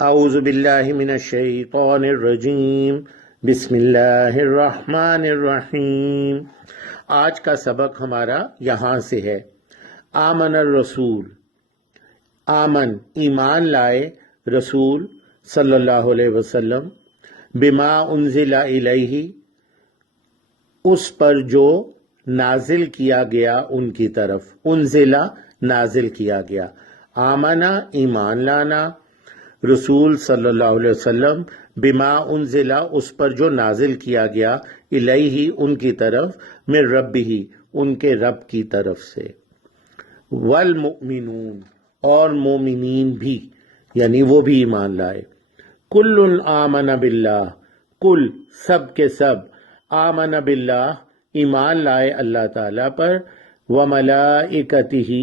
اعوذ باللہ من الشیطان الرجیم بسم اللہ الرحمن الرحیم۔ آج کا سبق ہمارا یہاں سے ہے۔ آمن الرسول، آمن ایمان لائے رسول صلی اللہ علیہ وسلم، بما انزل الیہ اس پر جو نازل کیا گیا ان کی طرف، انزلہ نازل کیا گیا، آمنا ایمان لانا، رسول صلی اللہ علیہ وسلم، بما انزلہ اس پر جو نازل کیا گیا، الیہ ان کی طرف، من ربہ ان کے رب کی طرف سے، والمؤمنون اور مومنین بھی، یعنی وہ بھی ایمان لائے، کل آمن باللہ کل سب کے سب، آمن باللہ ایمان لائے اللہ تعالیٰ پر، وملائکتہ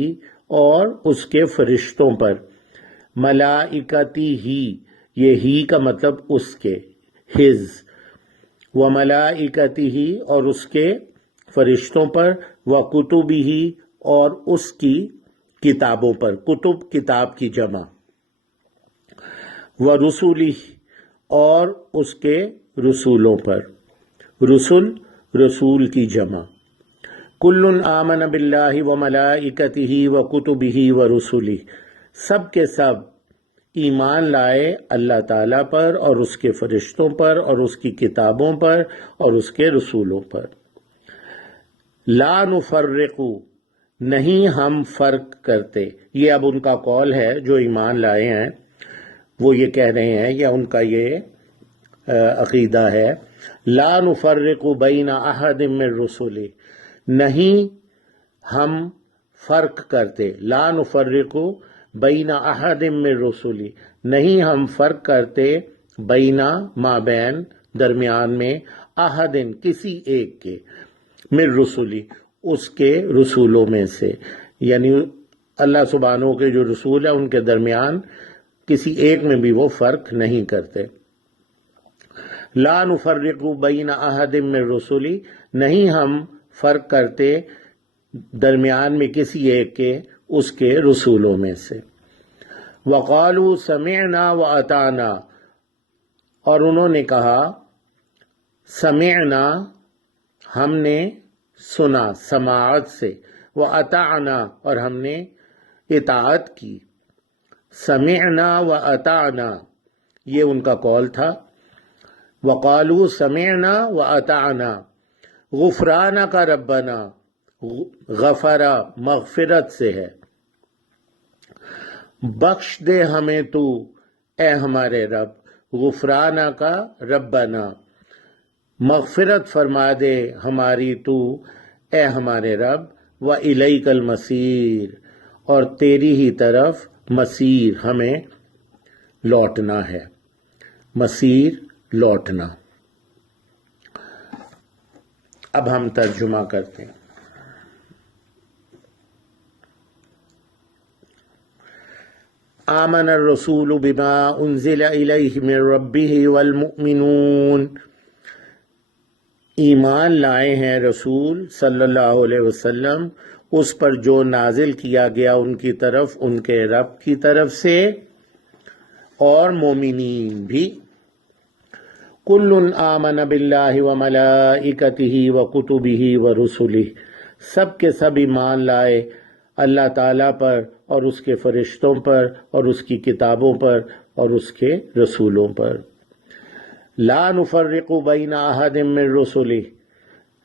اور اس کے فرشتوں پر، ملائکتی ہی، یہ ہی کا مطلب اس کے، ہز، وملائکتی ہی اور اس کے فرشتوں پر، وکتبہ اور اس کی کتابوں پر، کتب کتاب کی جمع، ورسلہ اور اس کے رسولوں پر، رسل رسول کی جمع، کل آمن باللہ وملائکتہ وکتبہ ورسلہ سب کے سب ایمان لائے اللہ تعالیٰ پر اور اس کے فرشتوں پر اور اس کی کتابوں پر اور اس کے رسولوں پر، لا نفرق نہیں ہم فرق کرتے، یہ اب ان کا قول ہے جو ایمان لائے ہیں، وہ یہ کہہ رہے ہیں یا ان کا یہ عقیدہ ہے، لا نفرق بین احد من رسلہ نہیں ہم فرق کرتے، لا نفرق بین احد من رسلی نہیں ہم فرق کرتے، بینا مابین درمیان میں، احدن کسی ایک کے، من رسلی اس کے رسولوں میں سے، یعنی اللہ سبحانہ کے جو رسول ہیں ان کے درمیان کسی ایک میں بھی وہ فرق نہیں کرتے، لا نفرق بین احد من رسلی نہیں ہم فرق کرتے درمیان میں کسی ایک کے اس کے رسولوں میں سے، وقالوا سمعنا واطعنا اور انہوں نے کہا سمعنا ہم نے سنا سماعت سے، واطعنا اور ہم نے اطاعت کی، سمعنا واطعنا یہ ان کا قول تھا، وقالوا سمعنا واطعنا غفرانک ربنا غفرا مغفرت سے ہے، بخش دے ہمیں تو اے ہمارے رب، غفرانہ کا ربنا مغفرت فرما دے ہماری تو اے ہمارے رب، وإلیک المصیر اور تیری ہی طرف مصیر ہمیں لوٹنا ہے، مصیر لوٹنا۔ اب ہم ترجمہ کرتے ہیں۔ آمن الرسول بما انزل الیہ من ربہ والمؤمنون ایمان لائے ہیں رسول صلی اللہ علیہ وسلم اس پر جو نازل کیا گیا ان کی طرف ان کے رب کی طرف سے، اور مومنین بھی، کل آمن باللہ وملائکتہ وکتبہ ورسلہ سب کے سب ایمان لائے اللہ تعالیٰ پر اور اس کے فرشتوں پر اور اس کی کتابوں پر اور اس کے رسولوں پر، لا نفرق بین احد من رسلہ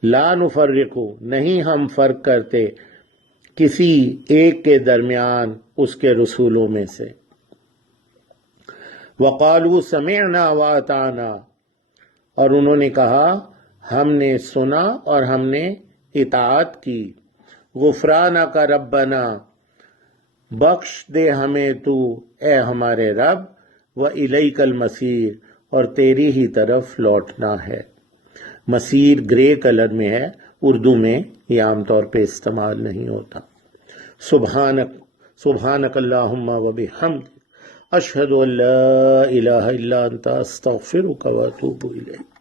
لا نفرق نہیں ہم فرق کرتے کسی ایک کے درمیان اس کے رسولوں میں سے، وقالوا سمعنا واطعنا اور انہوں نے کہا ہم نے سنا اور ہم نے اطاعت کی، غفرانک ربنا بخش دے ہمیں تو اے ہمارے رب، وإلیک المصیر اور تیری ہی طرف لوٹنا ہے، مصیر گرے کلر میں ہے، اردو میں یہ عام طور پہ استعمال نہیں ہوتا۔ سبحانک اللہم وبحمدک اشہد ان لا الہ الا انت استغفرک واتوب الیک۔